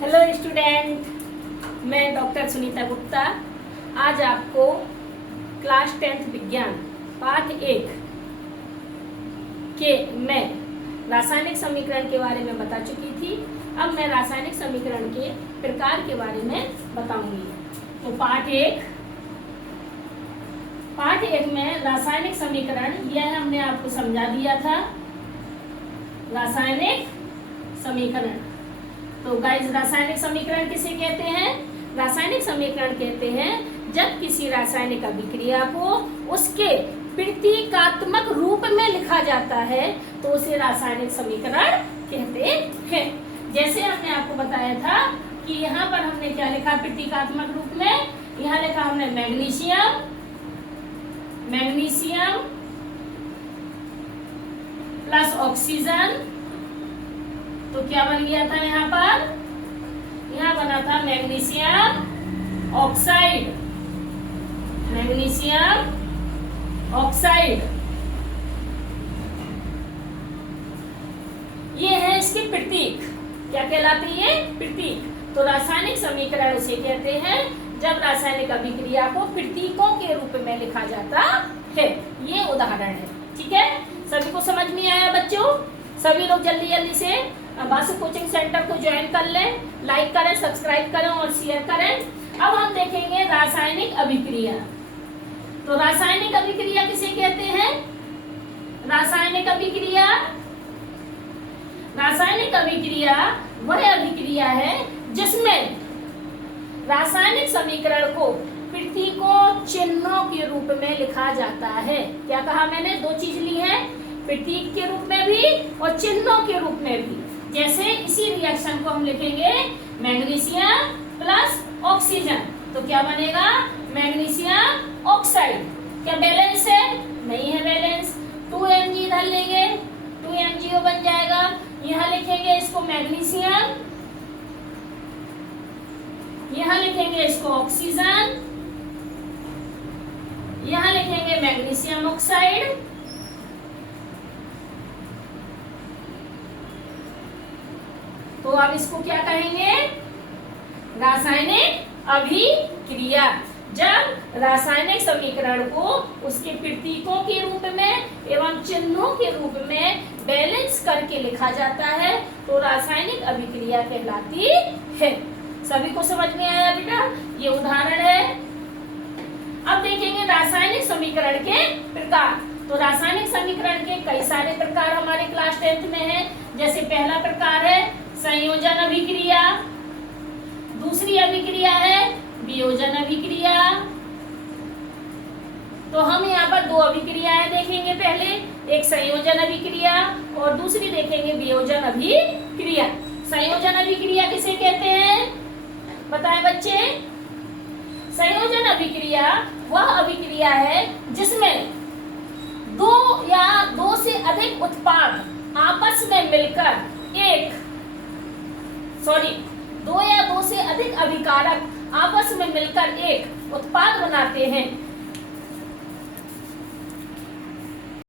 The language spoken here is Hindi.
हेलो स्टूडेंट, मैं डॉक्टर सुनीता गुप्ता आज आपको क्लास 10th विज्ञान पाठ 1 के मैं रासायनिक समीकरण के बारे में बता चुकी थी। अब मैं रासायनिक समीकरण के प्रकार के बारे में बताऊंगी। तो पाठ एक में रासायनिक समीकरण यह हमने आपको समझा दिया था। रासायनिक समीकरण, तो गाइस रासायनिक समीकरण किसे कहते हैं? रासायनिक समीकरण कहते हैं जब किसी रासायनिक अभिक्रिया को उसके प्रतीकात्मक रूप में लिखा जाता है तो उसे रासायनिक समीकरण कहते हैं। जैसे हमने आपको बताया था कि यहाँ पर हमने क्या लिखा प्रतीकात्मक रूप में, यहाँ लिखा हमने मैग्नीशियम प्लस ऑक्सीजन। तो क्या बन गया था यहाँ पर? यहाँ बना था मैग्नीशियम ऑक्साइड। ये है इसके प्रतीक। क्या कहलाते हैं? प्रतीक। तो रासायनिक समीकरण उसे कहते हैं जब रासायनिक अभिक्रिया को प्रतीकों के रूप में लिखा जाता है। ये उदाहरण है। ठीक है, सभी को समझ में आया बच्चों? सभी लोग जल्दी जल्दी से बासु कोचिंग सेंटर को ज्वाइन कर लें, लाइक करें, सब्सक्राइब करें और शेयर करें। अब हम देखेंगे रासायनिक अभिक्रिया। तो रासायनिक अभिक्रिया किसे कहते हैं? रासायनिक अभिक्रिया वह अभिक्रिया है जिसमें रासायनिक समीकरण को प्रतीकों चिन्हों के रूप में लिखा जाता है। क्या कहा मैंने? दो चीज ली है, प्रतीक के रूप में भी और चिन्हों के रूप में भी। जैसे इसी रिएक्शन को हम लिखेंगे मैग्नीशियम प्लस ऑक्सीजन, तो क्या बनेगा? Magnesium oxide. क्या बैलेंस है? नहीं है बैलेंस। 2Mg इधर लेंगे, 2MgO बन जाएगा। यहाँ लिखेंगे इसको मैग्नीशियम, यहाँ लिखेंगे इसको ऑक्सीजन, यहाँ लिखेंगे मैग्नीशियम ऑक्साइड। तो अब इसको क्या कहेंगे? रासायनिक अभिक्रिया। जब रासायनिक समीकरण को उसके प्रतीकों के रूप में एवं चिन्हों के रूप में बैलेंस करके लिखा जाता है तो रासायनिक अभिक्रिया कहलाती है। सभी को समझ में आया बेटा? ये उदाहरण है। अब देखेंगे रासायनिक समीकरण के प्रकार। तो रासायनिक समीकरण के कई सारे प्रकार हमारे क्लास 10th में है। जैसे पहला प्रकार है संयोजन अभिक्रिया, दूसरी अभिक्रिया है वियोजन अभिक्रिया। तो हम यहाँ पर दो अभिक्रियाएं देखेंगे। पहले एक संयोजन अभिक्रिया और दूसरी देखेंगे वियोजन अभिक्रिया। संयोजन अभिक्रिया किसे कहते हैं? बताएं बच्चे। संयोजन अभिक्रिया वह अभिक्रिया है जिसमें दो या दो से अधिक उत्पाद आपस में मिलकर दो या दो से अधिक अभिकारक आपस में मिलकर एक उत्पाद बनाते हैं।